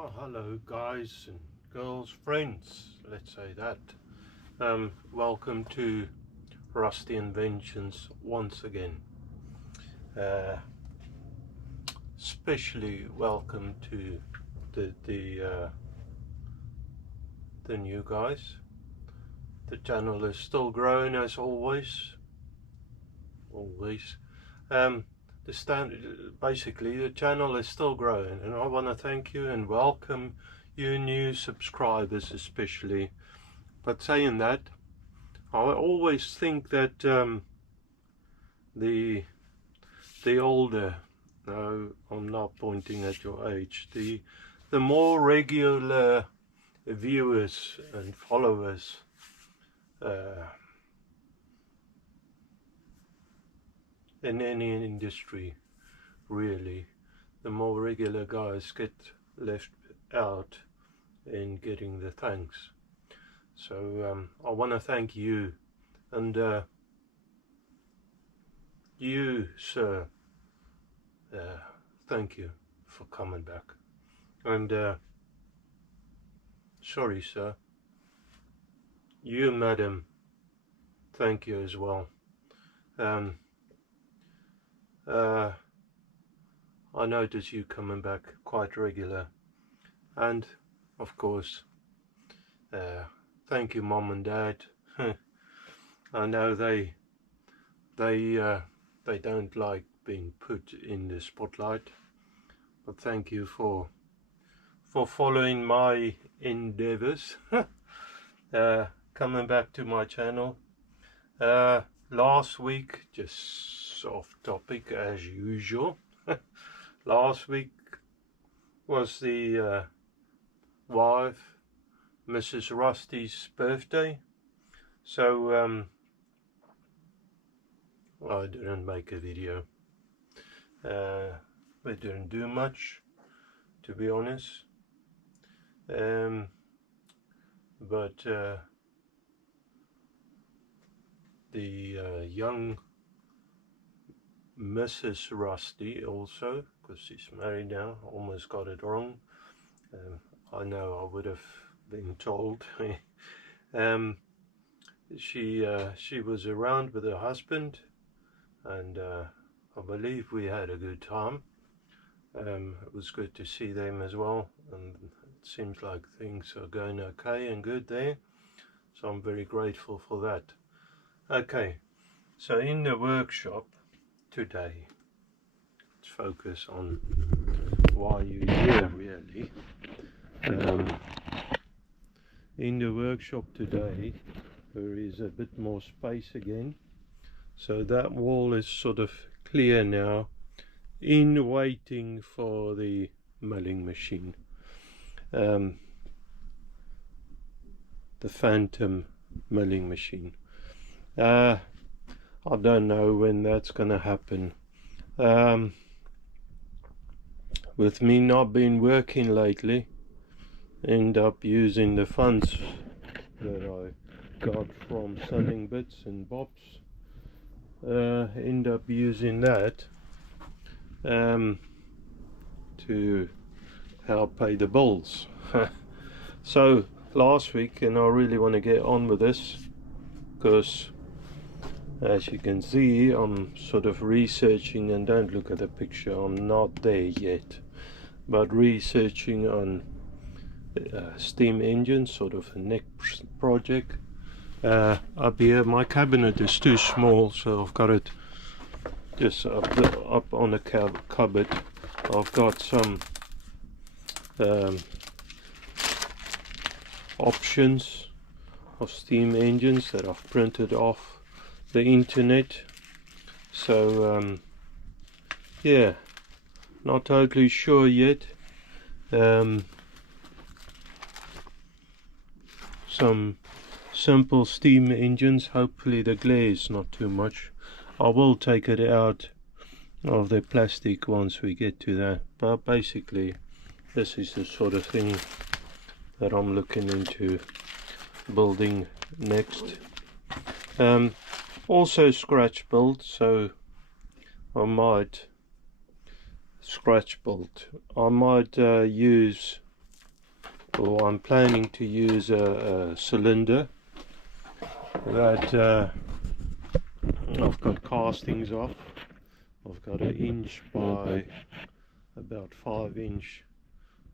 Oh, hello guys and girls, friends, let's say that. Welcome to Rusty Inventions once again. Especially welcome to the new guys. The channel is still growing as always. Basically the channel is still growing, and I want to thank you and welcome you new subscribers especially. But saying that, I always think that the older, no, I'm not pointing at your age, the more regular viewers and followers in any industry, really, the more regular guys get left out in getting the thanks. So I want to thank you, and you, sir, thank you for coming back, and sorry, sir, you, madam, thank you as well. I notice you coming back quite regular, and of course thank you, mom and dad. I know they don't like being put in the spotlight, but thank you for following my endeavors. Coming back to my channel. Last week, just off topic as usual, last week was the wife, Mrs. Rusty's birthday, so I didn't make a video. We didn't do much, to be honest, but the young Mrs. Rusty also, because she's married now, almost got it wrong. I know I would have been told. She was around with her husband, and I believe we had a good time. It was good to see them as well, and it seems like things are going okay and good there, so I'm very grateful for that. Okay, so in the workshop today, let's focus on why you're here really. In the workshop today there is a bit more space again, so that wall is sort of clear now, in waiting for the milling machine, the phantom milling machine. I don't know when that's gonna happen. With me not been working lately, end up using the funds that I got from selling bits and bobs, end up using that to help pay the bills. So last week, and I really want to get on with this, because as you can see, I'm sort of researching, and don't look at the picture, I'm not there yet, but researching on steam engines, sort of a next project. Up here my cabinet is too small, so I've got it just up on the cupboard. I've got some options of steam engines that I've printed off the internet, so yeah, not totally sure yet. Some simple steam engines, hopefully the glare is not too much. I will take it out of the plastic once we get to that, but basically this is the sort of thing that I'm looking into building next. Also scratch build, so I might scratch build. I might use or I'm planning to use a cylinder that I've got castings off. I've got an inch by about 5 inch,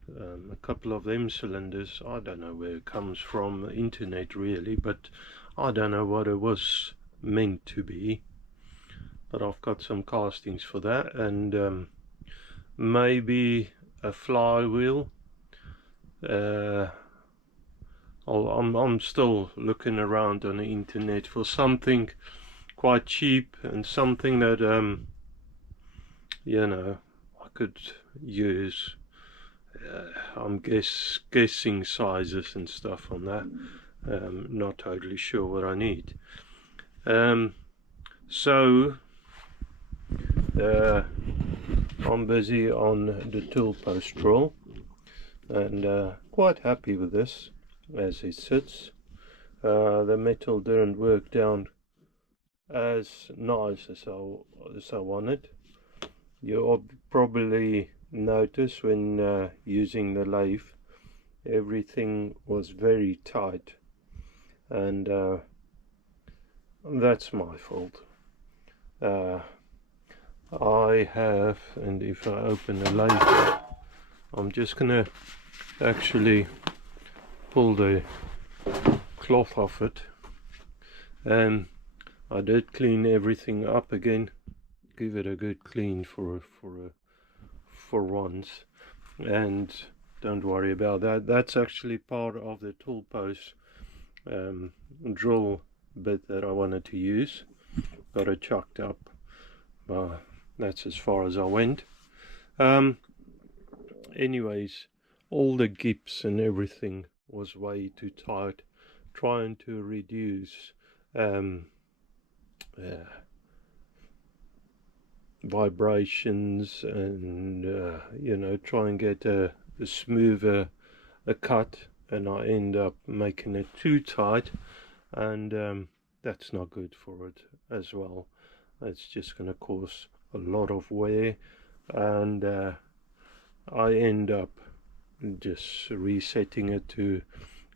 a couple of them cylinders. I don't know where it comes from, the internet really, but I don't know what it was meant to be. But I've got some castings for that, and maybe a flywheel. I'm still looking around on the internet for something quite cheap and something that you know, I could use. I'm guessing sizes and stuff on that. Not totally sure what I need. So I'm busy on the Toolpost drill, and quite happy with this as it sits. The metal didn't work down as nice as I wanted. You'll probably notice when using the lathe, everything was very tight, and that's my fault. I have, and if I open the lathe, I'm just gonna actually pull the cloth off it, and I did clean everything up again, give it a good clean for once, and don't worry about that. That's actually part of the Toolpost drill bit that I wanted to use. Got it chucked up, but that's as far as I went. Anyways, all the gips and everything was way too tight, trying to reduce vibrations and you know, try and get a smoother cut, and I end up making it too tight, and that's not good for it as well. It's just going to cause a lot of wear, and I end up just resetting it to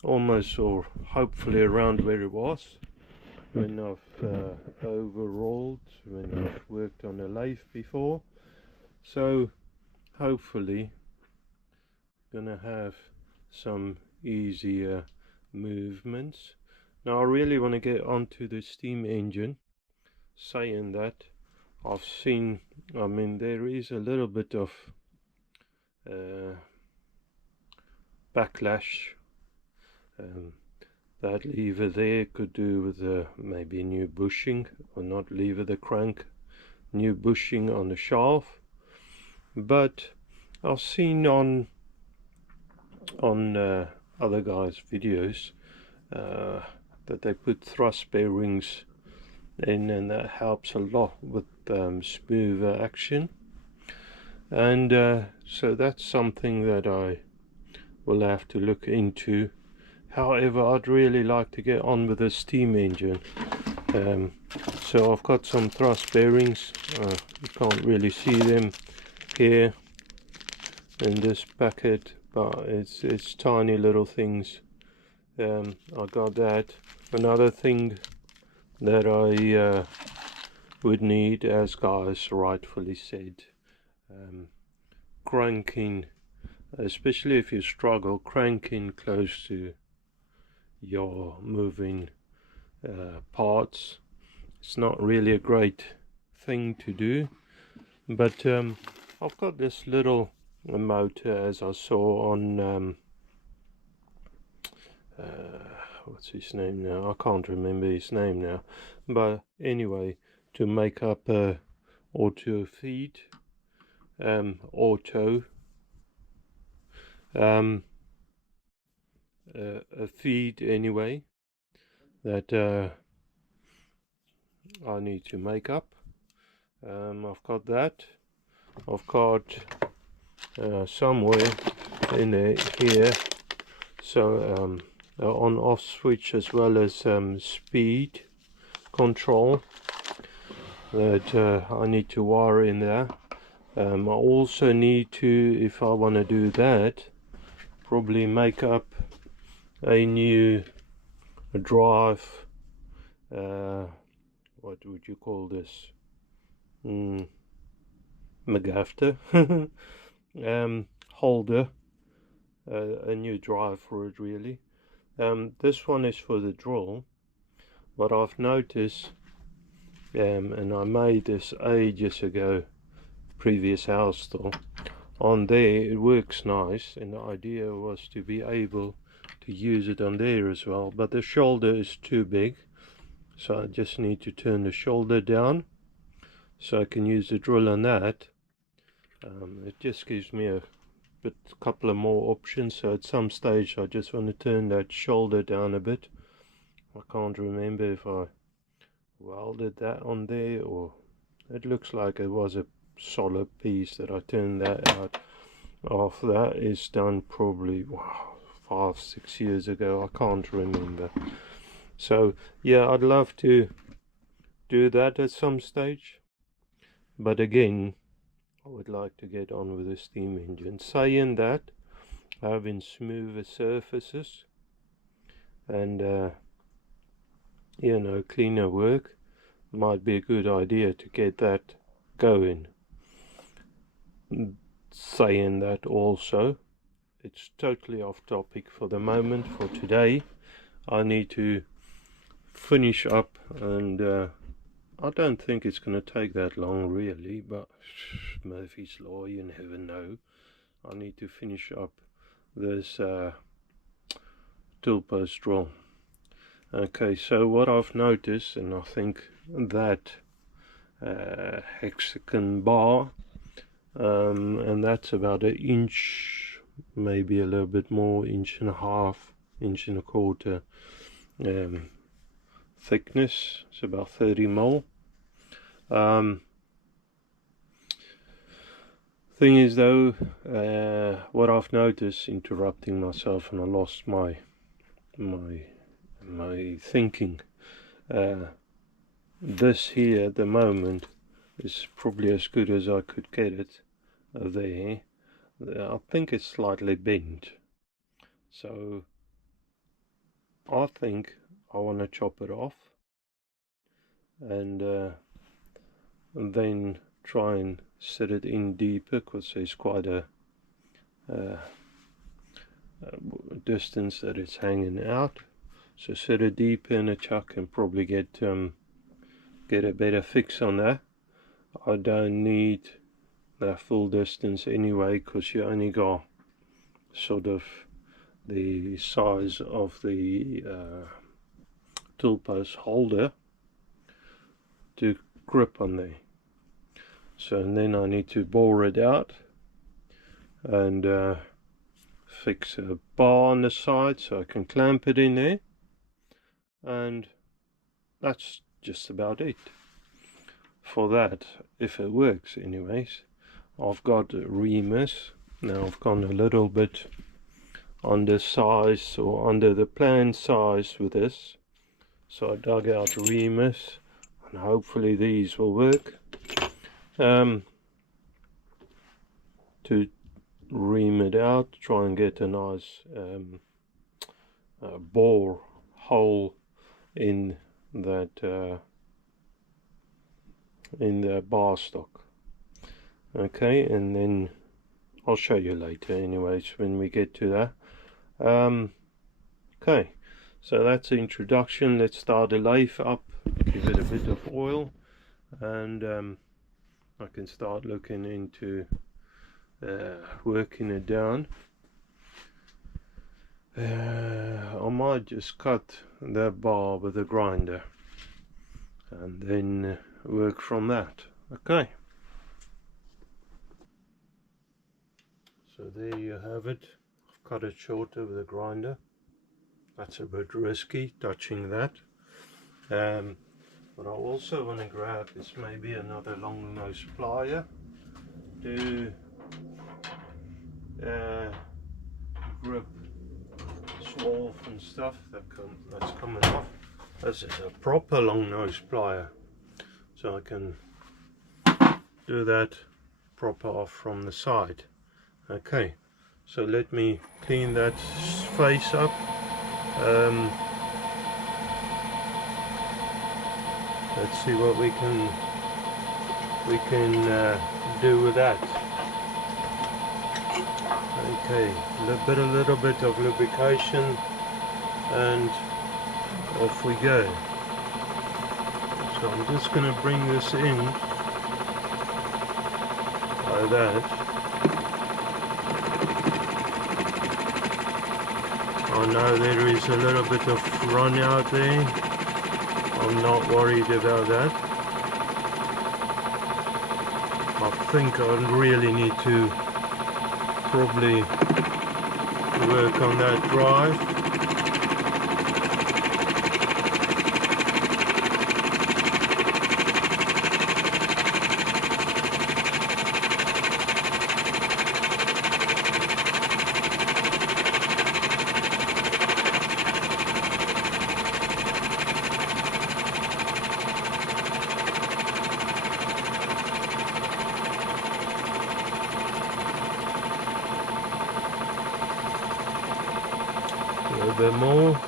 almost, or hopefully around where it was when I've overrolled, when I've worked on a lathe before. So hopefully gonna have some easier movements. Now I really want to get onto the steam engine. Saying that, I've seen, I mean, there is a little bit of backlash. That lever there could do with maybe new bushing, or not lever the crank, new bushing on the shaft. But I've seen on other guys' videos that they put thrust bearings in, and that helps a lot with smoother action. And so that's something that I will have to look into. However, I'd really like to get on with the steam engine. So I've got some thrust bearings. You can't really see them here in this packet, but it's tiny little things. I got that. Another thing that I would need, as guys rightfully said, cranking, especially if you struggle, cranking close to your moving parts. It's not really a great thing to do, but I've got this little motor, as I saw on what's his name now? I can't remember his name now, but anyway, to make up a auto feed, a feed anyway, that I need to make up. I've got that. I've got somewhere in here, so on off switch, as well as speed control that I need to wire in there. I also need to, if I want to do that, probably make up a new drive, what would you call this, McGafter holder, a new drive for it really. This one is for the drill. What I've noticed, and I made this ages ago, previous house store, on there it works nice, and the idea was to be able to use it on there as well, but the shoulder is too big, so I just need to turn the shoulder down so I can use the drill on that. It just gives me a couple of more options, so at some stage I just want to turn that shoulder down a bit. I can't remember if I welded that on there, or it looks like it was a solid piece that I turned that out of. That is done probably 5-6 years ago, I can't remember. So yeah, I'd love to do that at some stage, but again I would like to get on with the steam engine. Saying that, having smoother surfaces and you know, cleaner work might be a good idea to get that going. Saying that also, it's totally off topic for the moment. For today I need to finish up, and I don't think it's going to take that long really, but Murphy's Law, you never know. I need to finish up this Toolpost drill. Okay, so what I've noticed, and I think that hexagon bar, and that's about 1 inch, maybe a little bit more, 1.5 inch, 1.25 thickness. It's about 30 mil. Thing is though, what I've noticed, interrupting myself, and I lost my thinking, this here at the moment is probably as good as I could get it there. I think it's slightly bent, so I think I want to chop it off and then try and set it in deeper, because there's quite a distance that it's hanging out. So set it deeper in a chuck and probably get a better fix on that. I don't need that full distance anyway, because you only got sort of the size of the Toolpost holder to grip on there. So and then I need to bore it out and fix a bar on the side so I can clamp it in there, and that's just about it for that, if it works anyways. I've got reamers. Now I've gone a little bit under size, or under the planned size with this, so I dug out reamers, and hopefully these will work to ream it out, try and get a nice bore hole in that in the bar stock. Okay, and then I'll show you later anyways when we get to that. Okay, so that's the introduction. Let's start the lathe up, give it a bit of oil, and I can start looking into working it down. I might just cut that bar with a grinder and then work from that. Okay, so there you have it. I've cut it shorter with a grinder. That's a bit risky touching that. What I also want to grab is maybe another long nose plier to grip swarf and stuff that's coming off. This is a proper long nose plier, so I can do that proper off from the side. Okay, So let me clean that face up. Let's see what we can do with that. Okay, a little bit of lubrication, and off we go. So I'm just going to bring this in like that. I know there is a little bit of run out there. I'm not worried about that. I think I really need to probably work on that drive. A little bit more.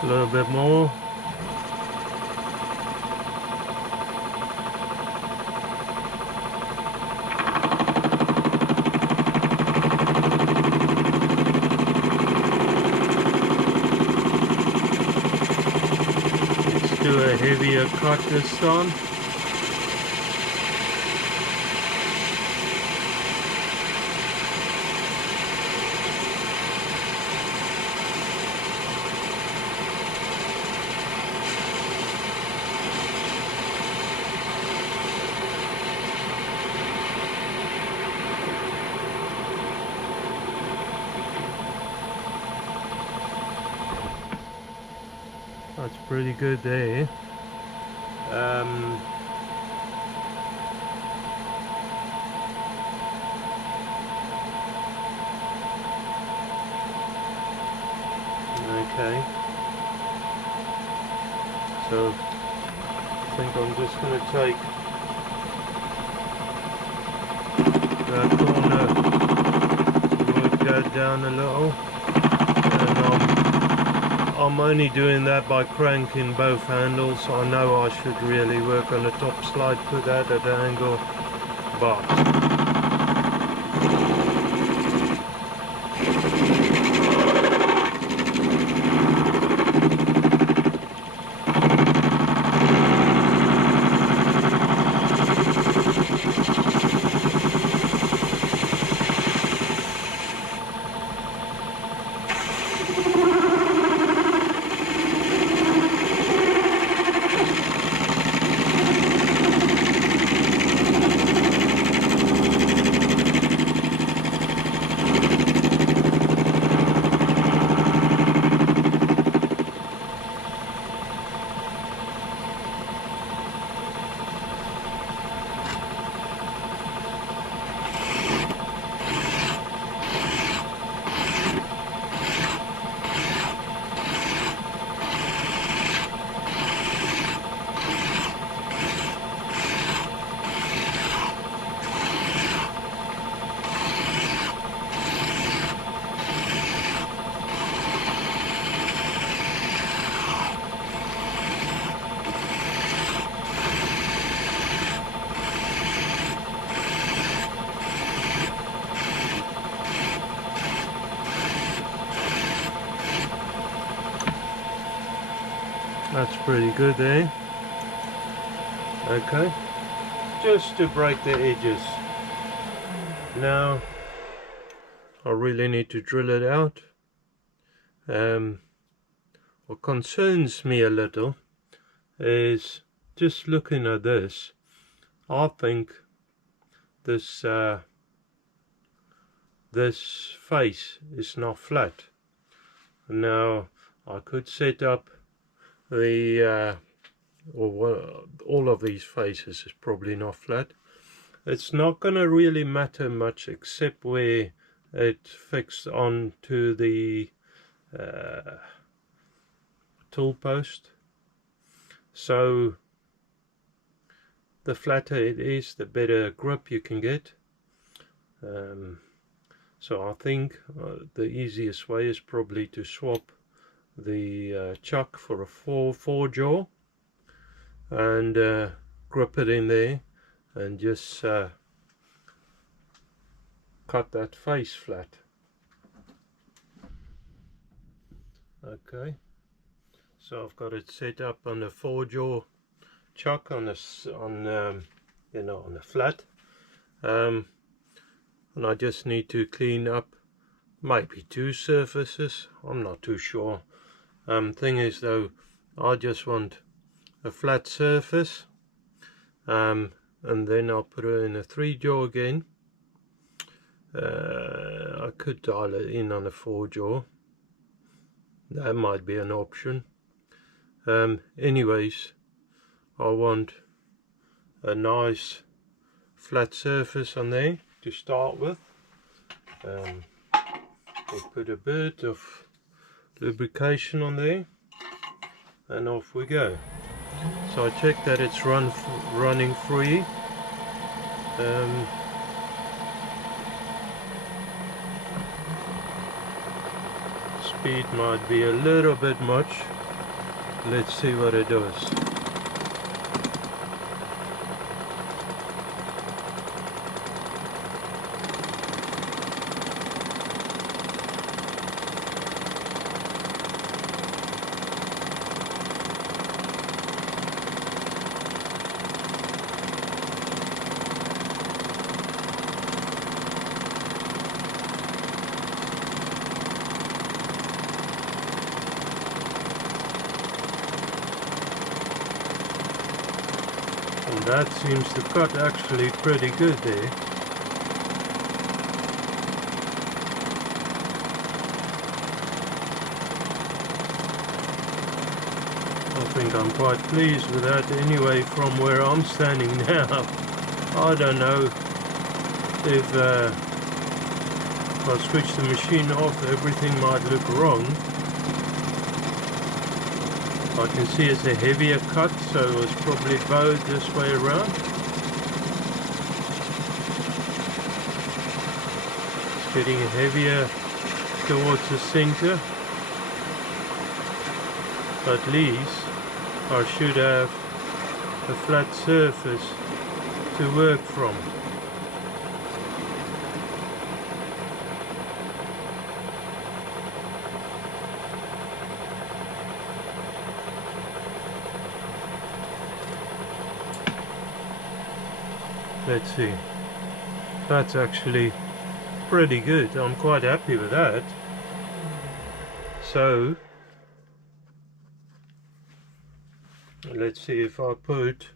A little bit more. Let's do a heavier cut this time. That's pretty good there. Okay. So I think I'm just going to take that corner, work that down a little, and I'm only doing that by cranking both handles. I know I should really work on the top slide, put that at an angle, but that's pretty good there. Okay, just to break the edges. Now I really need to drill it out. What concerns me a little is just looking at this. I think this face is not flat. Now I could set up the all of these faces is probably not flat. It's not going to really matter much except where it fixed onto the tool post. So the flatter it is, the better grip you can get. So I think the easiest way is probably to swap the chuck for a four jaw and grip it in there and just cut that face flat. Okay, so I've got it set up on the 4-jaw chuck on the flat, and I just need to clean up maybe 2 surfaces. I'm not too sure. Thing is though, I just want a flat surface, and then I'll put it in a 3-jaw again. I could dial it in on a 4-jaw. That might be an option. Anyways, I want a nice flat surface on there to start with. We'll put a bit of lubrication on there and off we go. So I check that it's running free. Speed might be a little bit much. Let's see what it does. And that seems to cut actually pretty good there. I think I'm quite pleased with that anyway from where I'm standing now. I don't know if I switch the machine off, everything might look wrong. I can see it's a heavier cut, so it's probably bowed this way around. It's getting heavier towards the center. At least I should have a flat surface to work from. Let's see, that's actually pretty good. I'm quite happy with that. So let's see if I put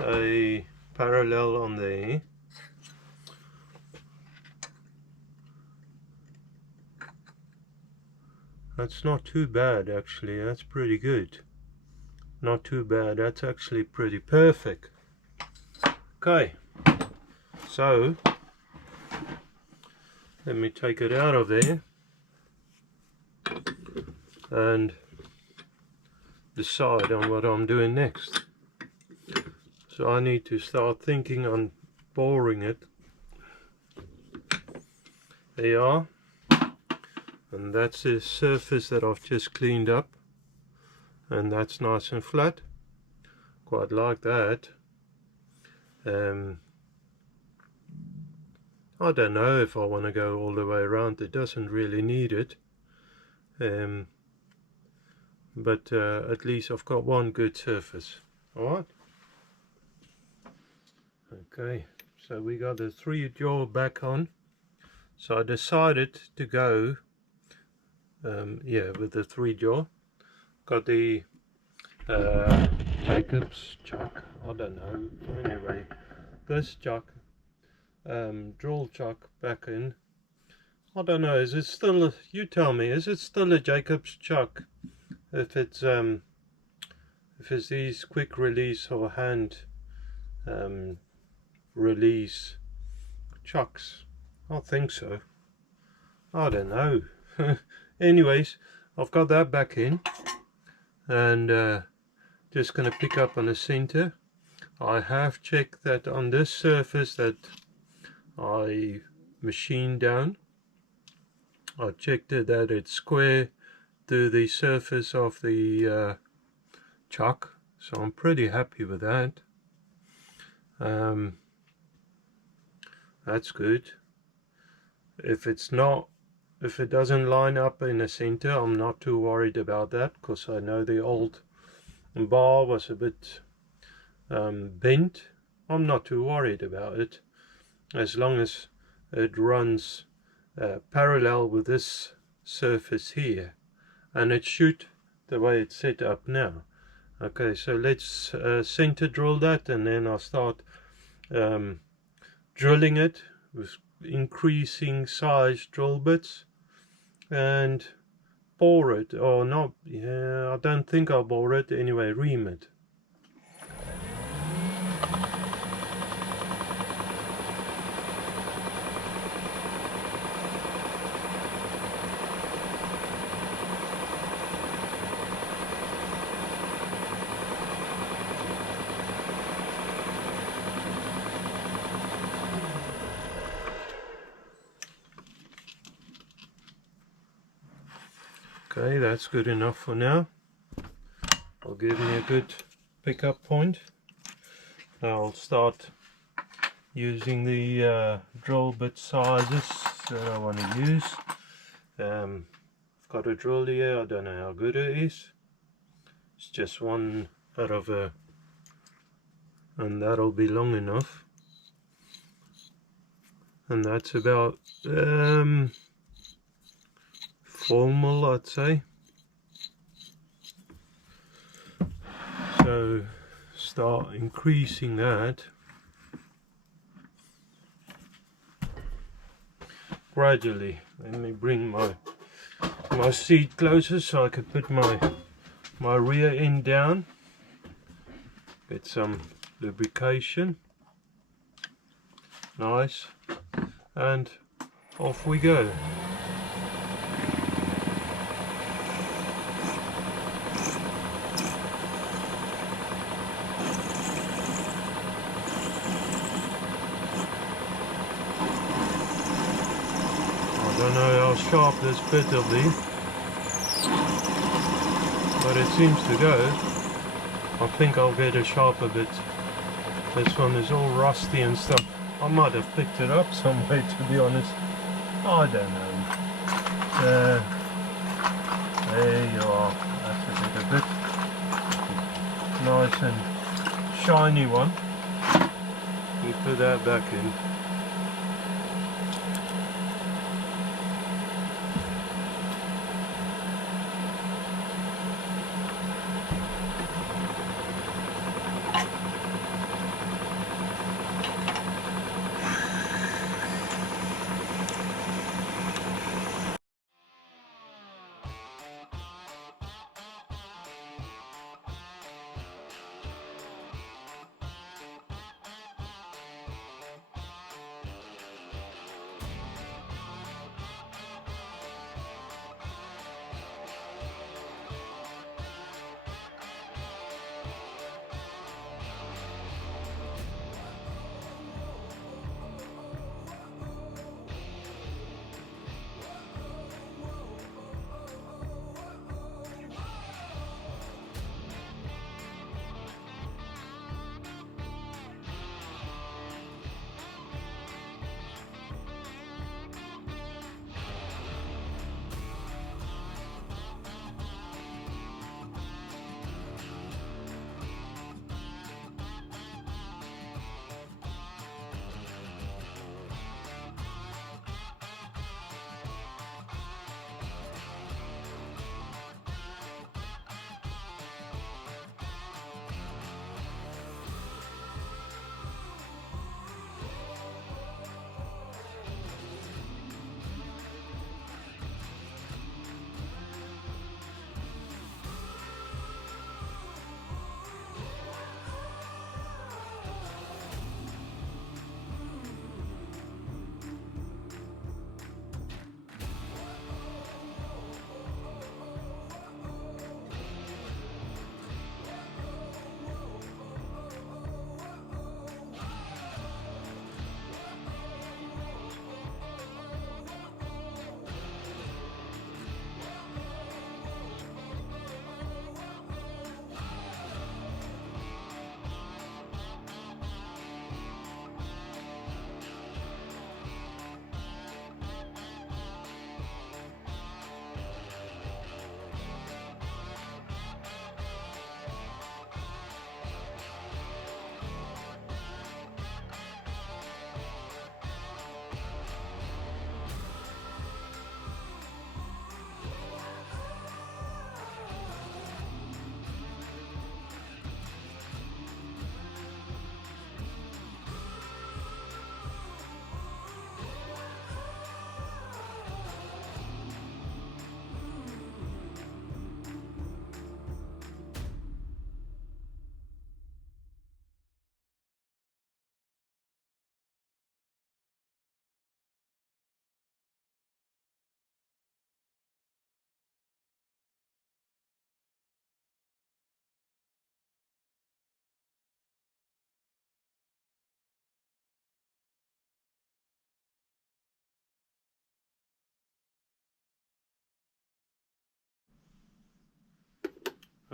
a parallel on there. That's not too bad actually, that's pretty good. Not too bad, that's actually pretty perfect. Okay, so let me take it out of there and decide on what I'm doing next. So I need to start thinking on boring it. There you are, and that's the surface that I've just cleaned up, and that's nice and flat. Quite like that. I don't know if I want to go all the way around. It doesn't really need it, but at least I've got one good surface. Alright, okay, so we got the 3-jaw back on, so I decided to go with the 3-jaw. Got the Jacob's chuck, I don't know, anyway, this chuck, drill chuck back in. I don't know, is it still, you tell me, is it still a Jacob's chuck if it's if it's these quick release or hand release chucks. I think so. I don't know. Anyways, I've got that back in, and just gonna pick up on the center. I have checked that on this surface that I machined down, I checked it that it's square to the surface of the chuck, so I'm pretty happy with that. That's good. If it doesn't line up in the center, I'm not too worried about that, because I know the old bar was a bit bent. I'm not too worried about it, as long as it runs parallel with this surface here, and it should, the way it's set up now. Okay, so let's center drill that, and then I'll start drilling it with increasing size drill bits and bore it, or not. Yeah, I don't think I'll bore it anyway, ream it. Okay, that's good enough for now. I'll give me a good pickup point. I'll start using the drill bit sizes that I want to use. I've got a drill here, I don't know how good it is. It's just one out of a, and that'll be long enough. And that's about 4 mil, I'd say. So start increasing that gradually. Let me bring my seat closer so I can put my rear end down. Get some lubrication. Nice. And off we go. I don't know how sharp this bit will be, but it seems to go. I think I'll get a sharper bit. This one is all rusty and stuff. I might have picked it up somewhere, to be honest. I don't know. There you are. That's a bit nice and shiny one. We put that back in.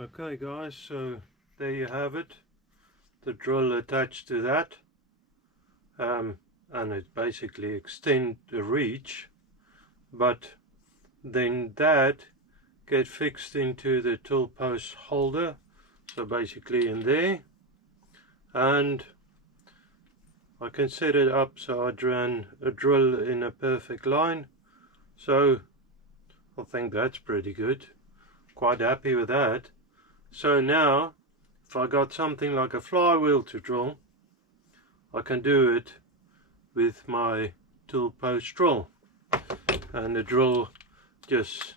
Okay guys, so there you have it, the drill attached to that, and it basically extends the reach, but then that get fixed into the tool post holder, so basically in there, and I can set it up so I ran a drill in a perfect line. So I think that's pretty good, quite happy with that. So now if I got something like a flywheel to drill, I can do it with my tool post drill, and the drill just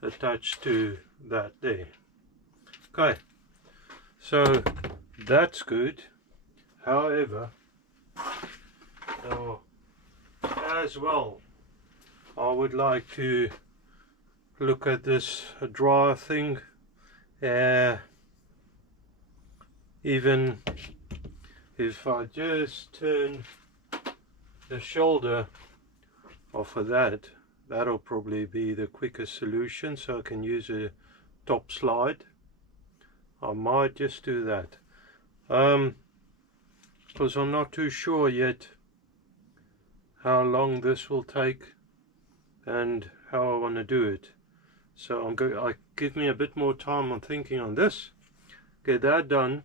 attached to that there. Okay, so that's good. However, as well, I would like to look at this dryer thing. Even if I just turn the shoulder off of that, that'll probably be the quickest solution, so I can use a top slide. I might just do that, because I'm not too sure yet how long this will take and how I want to do it. So I give me a bit more time on thinking on this, get that done,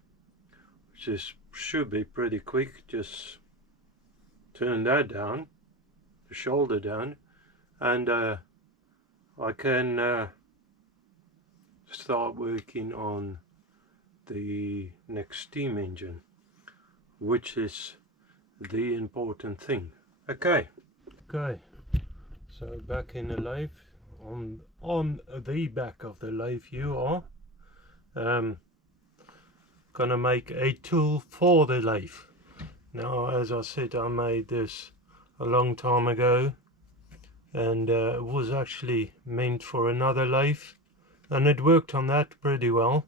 which should be pretty quick. Just turn that down, the shoulder down, and I can start working on the next steam engine, which is the important thing. Okay, so back in the lathe, on the back of the lathe you are gonna make a tool for the lathe. Now, as I said, I made this a long time ago, and it was actually meant for another lathe, and it worked on that pretty well.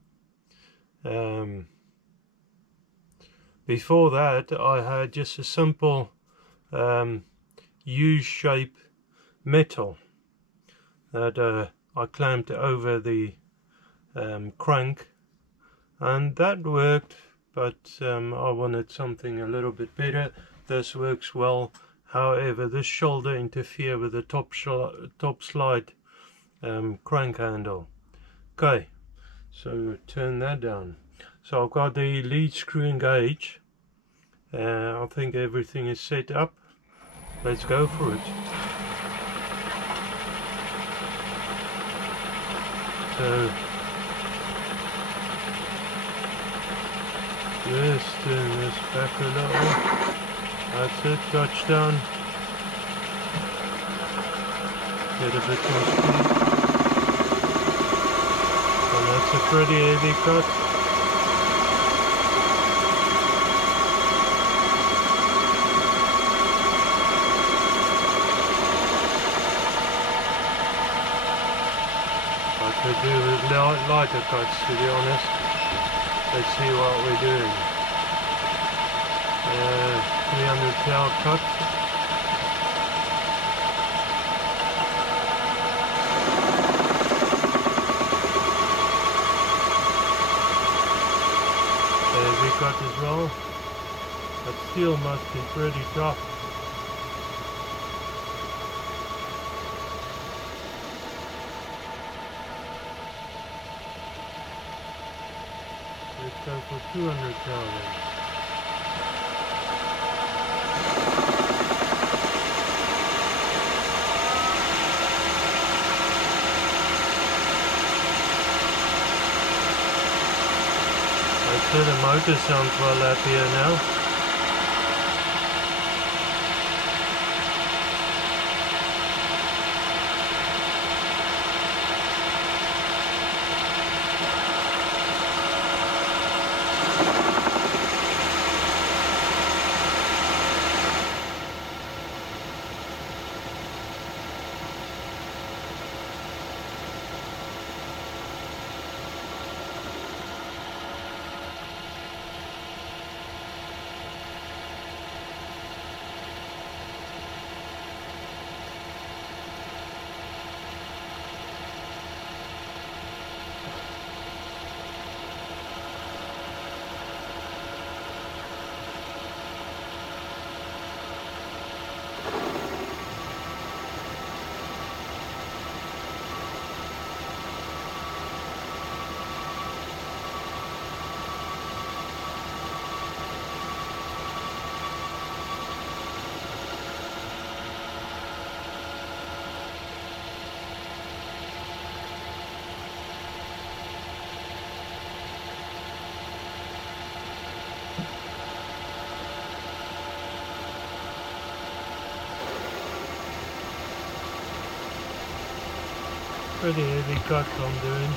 Before that I had just a simple U-shape metal that I clamped over the crank, and that worked, but I wanted something a little bit better. This works well, however this shoulder interferes with the top slide crank handle. Okay, so turn that down. So I've got the lead screw engaged. I think everything is set up. Let's go for it. So just turn this back a little. That's it, touchdown. Get a bit more speed. And that's a pretty heavy cut. I could do with lighter cuts, to be honest. Let's see what we're doing. 300 cal cut. Heavy cut as well. That steel must be pretty tough. Let's go for 200 cal then. I'd say the motor sounds well happier now. pretty heavy cut I'm doing.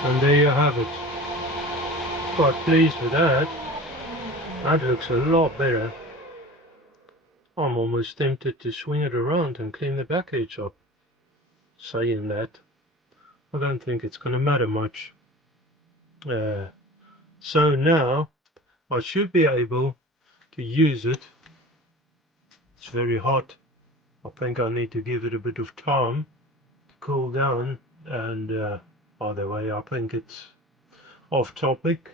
And there you have it. Quite pleased with that. That looks a lot better. I'm almost tempted to swing it around and clean the back edge up. Saying that, I don't think it's going to matter much. So now I should be able to use it. It's very hot. I think I need to give it a bit of time to cool down. And by the way, I think it's off topic.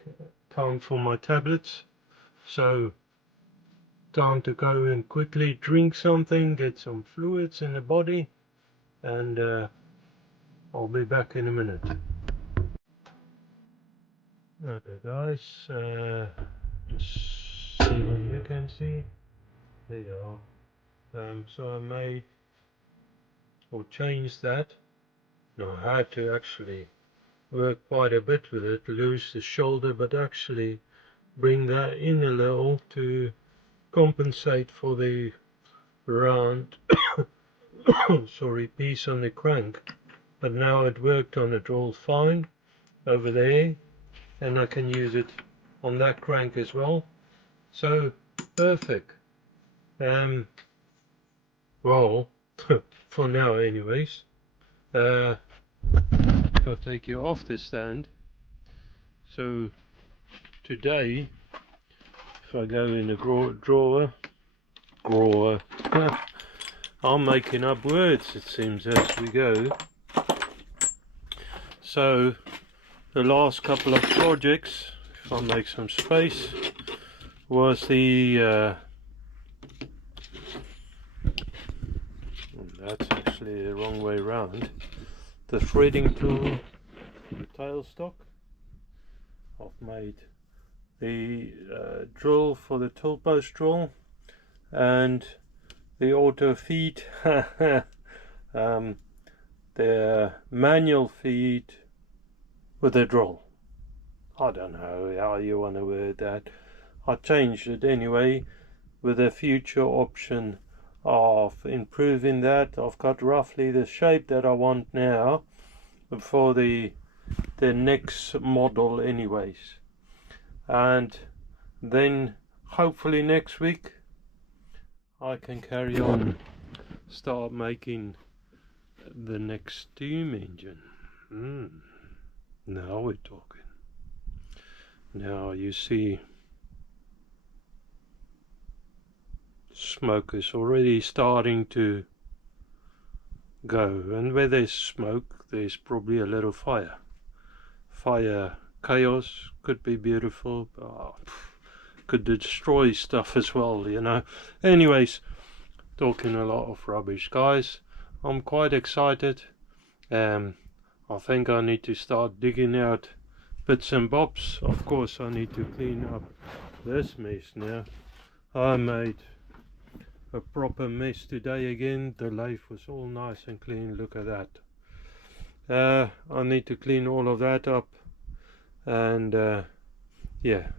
Time for my tablets. So time to go and quickly drink something, get some fluids in the body, and I'll be back in a minute. Okay guys, just see what you can see. There you are. So I made or changed that. Now I had to actually work quite a bit with it, lose the shoulder, but actually bring that in a little to compensate for the round sorry, piece on the crank. But now it worked on it all fine over there, and I can use it on that crank as well. So perfect. Well, for now anyways. if I take you off the stand, so today if I go in the drawer, I'm making up words it seems as we go. So the last couple of projects, if I make some space, was the that's actually the wrong way round, the threading tool, the tailstock. I've made the drill for the Toolpost drill and the auto feed, the manual feed with a drill. I don't know how you want to word that. I changed it anyway with a future option of improving that. I've got roughly the shape that I want now for the next model anyways, and then hopefully next week I can carry on, start making the next steam engine. Now we're talking. Now you see smoke is already starting to go, and where there's smoke there's probably a little fire. Chaos could be beautiful, but could destroy stuff as well, you know. Anyways, talking a lot of rubbish, guys. I'm quite excited. I think I need to start digging out bits and bobs. Of course I need to clean up this mess now. I made a proper mess today again. The lathe was all nice and clean, look at that. I need to clean all of that up and yeah,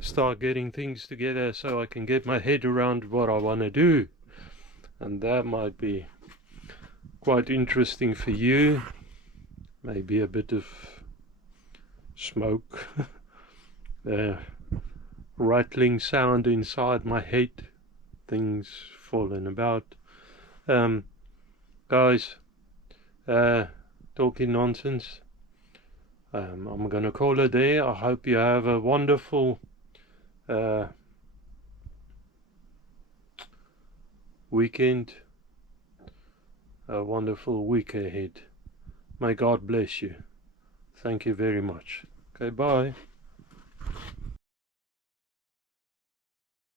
start getting things together so I can get my head around what I want to do, and that might be quite interesting for you. Maybe a bit of smoke, rattling sound inside my head, things falling about. Guys, talking nonsense. I'm gonna call it there. I hope you have a wonderful weekend, a wonderful week ahead. May God bless you. Thank you very much. Okay, bye.